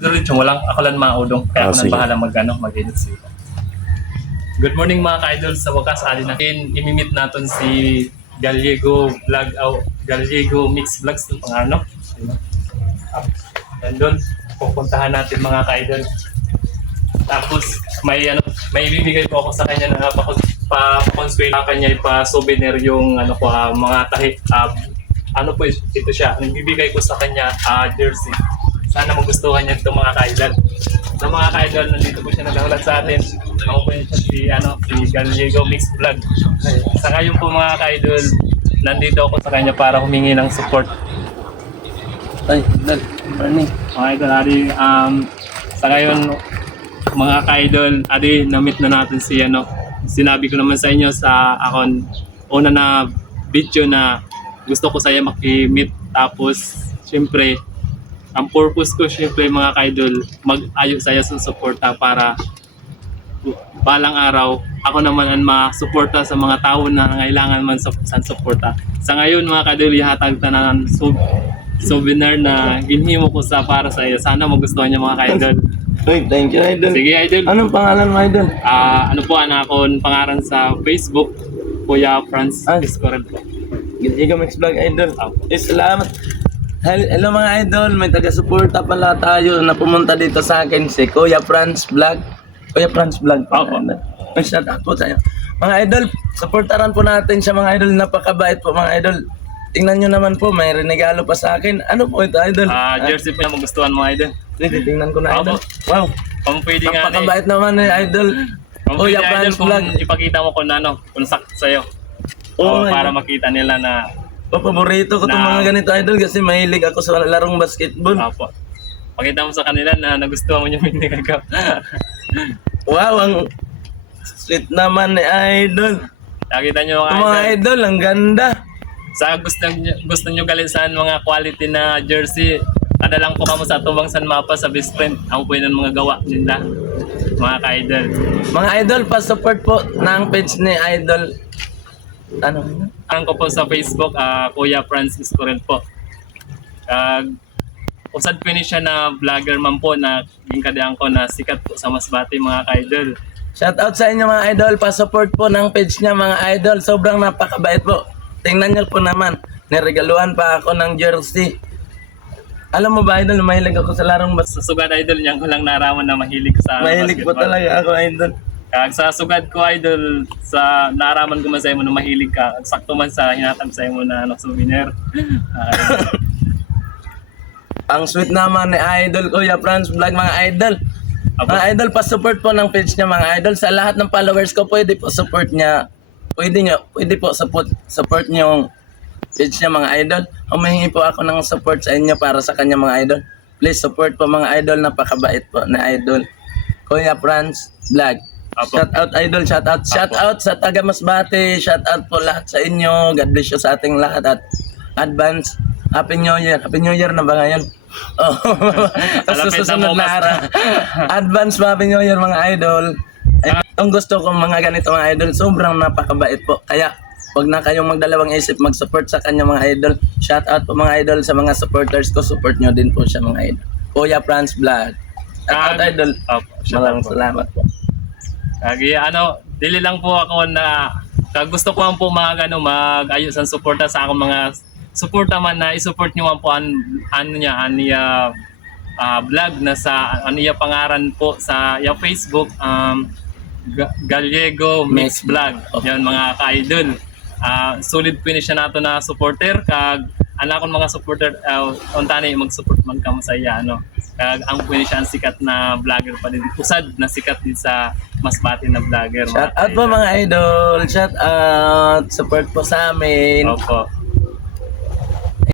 Diretso mo lang, ako lang maudong. Kaya ako sige. nang bahala mag-edit sila. Good morning mga ka-idol. Sa wakas, ali natin, imimit natin si Gallego Vlog, Gallego Mix Vlogs ng pangano. And doon, pupuntahan natin mga ka-idol. Tapos, may ibibigay po ako sa kanya na pa-consuelo sa kanya, pa-souvenir yung mga tahi. Ano po ito siya, ang ibibigay ko sa kanya, jersey. Sana magustuhan niya itong mga ka-idol. Sa mga ka-idol, nandito po siya naghahulat sa atin. Ako po yun siya si Gallego Mix Vlog. Sa ngayon po mga ka-idol, nandito ako sa kanya para humingi ng support. Ay, Idol. Morning. Mga idol, sa ngayon, mga ka-idol, na-meet na natin si Sinabi ko naman sa inyo sa akong una na video na gusto ko sa iyo maki-meet. Tapos, syempre, ang purpose ko syempre mga ka-idol, mag-ayo sa iyo sa suporta para balang araw ako naman ang masuporta sa mga tao na nangailangan man sa suporta. Sa ngayon mga ka-idol, ihatag na ng souvenir na ginhimo ko para sa iyo. Sana magustuhan niyo mga ka-idol. Uy, thank you, Idol. Sige idol. Anong pangalan mo, Idol? Ano po ang akong pangalan sa Facebook, Kuya Franz Ah. Discorel po. Gallego Mix Vlog, Idol. Opo. Salamat. Hello mga idol, may taga-suporta pala tayo na pumunta dito sa akin, si Kuya Franz Vlog. Kuya Franz Vlog. Opo. May shout out po tayo. Mga idol, supportaran po natin siya mga idol. Napakabait po mga idol. Tingnan nyo naman po, may regalo pa sa akin. Ano po ito, idol? Jersey po na magustuhan mo idol. Sige, tingnan ko na, idol. Opo. Wow, Kung pwede nga napakabait naman ni idol. Kung Kuya pwede Franz idol, Vlog. kung ipakita mo kung sakto sa'yo. Oo, Para idol. makita nila na Paborito ko itong Na- mga ganito, idol, kasi mahilig ako sa larong basketball. Opo. Pakita mo sa kanila na nagustuhan mo yung pinagagawa. Wow, ang sweet naman ni idol. Nakita nyo Ito mga mga idol. idol, ang ganda. Sa gusto nyo galisan mga quality na jersey, kada lang po kamo sa Tubang San Mapa sa best friend. Ako po yun ang mga gawa nila. Mga ka-idol. Mga idol, pa-support po ng page ni idol. Ano? Ang ko po sa Facebook, Kuya Francis Corel po. Usad po ni siya na vlogger man po na gingkadaan ko na sikat po sa Masbate mga ka-idol. Shout out sa inyo mga idol, pa-support po ng page niya mga idol. Sobrang napakabait po. Tingnan niyo po naman, niregaluhan pa ako ng jersey. Alam mo ba idol, mahilig ako sa larong Sa sugad idol niya ko lang naraman na mahilig sa Mahilig po basketball. talaga ako idol. Sa sugad ko idol, sa naraman ko man sa imo na mahilig ka, sakto man sa hinatag sa imo na souvenir. Ang sweet naman ni idol Kuya Franz Vlog mga idol. Abo. Mga idol, pa-support po ng page niya mga idol. Sa lahat ng followers ko, pwede po support niya. Pwede po support niyo yung page niya mga idol. Humihingi po ako ng support sa inyo para sa kanya mga idol. Please support po mga idol, napakabait po na idol. Kuya Franz Vlog. Apo. Shout out idol, shout out. Shout out sa taga Masbate, shout out po lahat sa inyo. God bless you sa ating lahat at advance Happy New Year. Happy New Year na ba ngayon? Oh, sa Malapit na susunod na bukas. araw. Advance Happy New Year mga idol. Ay, ang gusto ko mga ganito mga idol, sobrang napakabait po. Kaya wag na kayong magdalawang isip mag-support sa kanya mga idol. Shout out po mga idol sa mga supporters ko. Support nyo din po siya mga idol. Kuya Franz Vlog. Shout out idol. Opo, shout out Maraming po. salamat po. Dili lang po ako na gusto ko lang po mag-ayos ang suporta sa akong mga suporta man na i-support niyo man po aniya vlog na sa aniya pangaran po sa Facebook Gallego Mix Vlog. Yan mga ka-idol. Solid finish siya nato na supporter kag anak kong mga supporter untani mag-support man kamo sa iya kag ang finish siya ang sikat na vlogger pa din usad na sikat din sa Masbate na vlogger. Shout out po mga idol. Shout out. Support po sa amin. Opo.